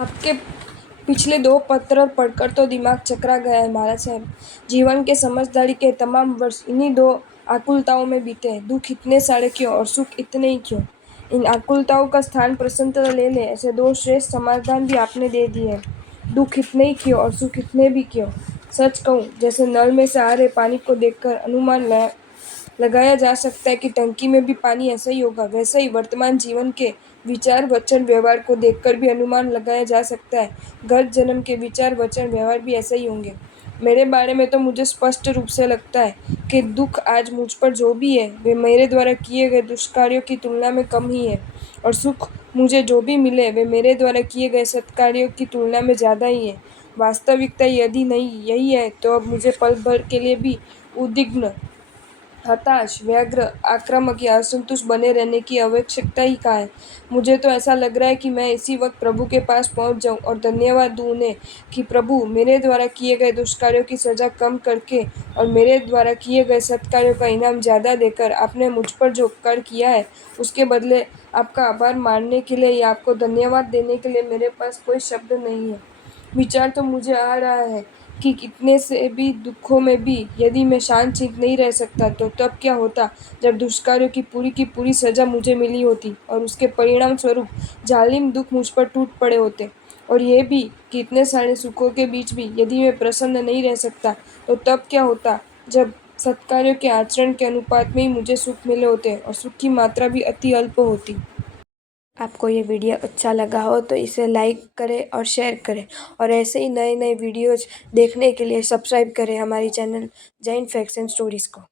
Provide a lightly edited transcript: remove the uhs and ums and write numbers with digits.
आपके पिछले 2 पत्र पढ़कर तो दिमाग चकरा गया है महाराज साहब। जीवन के समझदारी के तमाम वर्ष इन्हीं 2 आकुलताओं में बीते हैं। दुख इतने सारे क्यों और सुख इतने ही क्यों? इन आकुलताओं का स्थान प्रसन्नता ले ले, ऐसे 2 श्रेष्ठ समाधान भी आपने दे दिए हैं। दुख इतने ही क्यों और सुख इतने भी क्यों? सच कहूँ, जैसे नल में से आ रहे पानी को देखकर अनुमान लगाया जा सकता है कि टंकी में भी पानी ऐसा ही होगा, वैसे ही वर्तमान जीवन के विचार वचन व्यवहार को देखकर भी अनुमान लगाया जा सकता है गत जन्म के विचार वचन व्यवहार भी ऐसे ही होंगे। मेरे बारे में तो मुझे स्पष्ट रूप से लगता है कि दुख आज मुझ पर जो भी है वे मेरे द्वारा किए गए दुष्कार्यों की तुलना में कम ही है, और सुख मुझे जो भी मिले वे मेरे द्वारा किए गए सत्कार्यों की तुलना में ज़्यादा ही है। वास्तविकता यदि नहीं यही है तो अब मुझे पल भर के लिए भी उद्विग्न, हताश, व्यग्र, आक्रामक या असंतुष्ट बने रहने की आवश्यकता ही कहाँ है? मुझे तो ऐसा लग रहा है कि मैं इसी वक्त प्रभु के पास पहुंच जाऊं और धन्यवाद दूं उन्हें कि प्रभु, मेरे द्वारा किए गए दुष्कार्यों की सजा कम करके और मेरे द्वारा किए गए सत्कार्यों का इनाम ज़्यादा देकर आपने मुझ पर जो उपकार किया है उसके बदले आपका आभार मानने के लिए या आपको धन्यवाद देने के लिए मेरे पास कोई शब्द नहीं है। विचार तो मुझे आ रहा है कि कितने से भी दुखों में भी यदि मैं शांतचित्त नहीं रह सकता तो तब क्या होता जब दुष्कार्यों की पूरी सजा मुझे मिली होती और उसके परिणाम स्वरूप जालिम दुख मुझ पर टूट पड़े होते। और ये भी कि इतने सारे सुखों के बीच भी यदि मैं प्रसन्न नहीं रह सकता तो तब क्या होता जब सत्कार्यों के आचरण के अनुपात में ही मुझे सुख मिले होते और सुख की मात्रा भी अति अल्प होती। आपको ये वीडियो अच्छा लगा हो तो इसे लाइक करें और शेयर करें, और ऐसे ही नए नए वीडियोज़ देखने के लिए सब्सक्राइब करें हमारी channel Jain facts and stories को।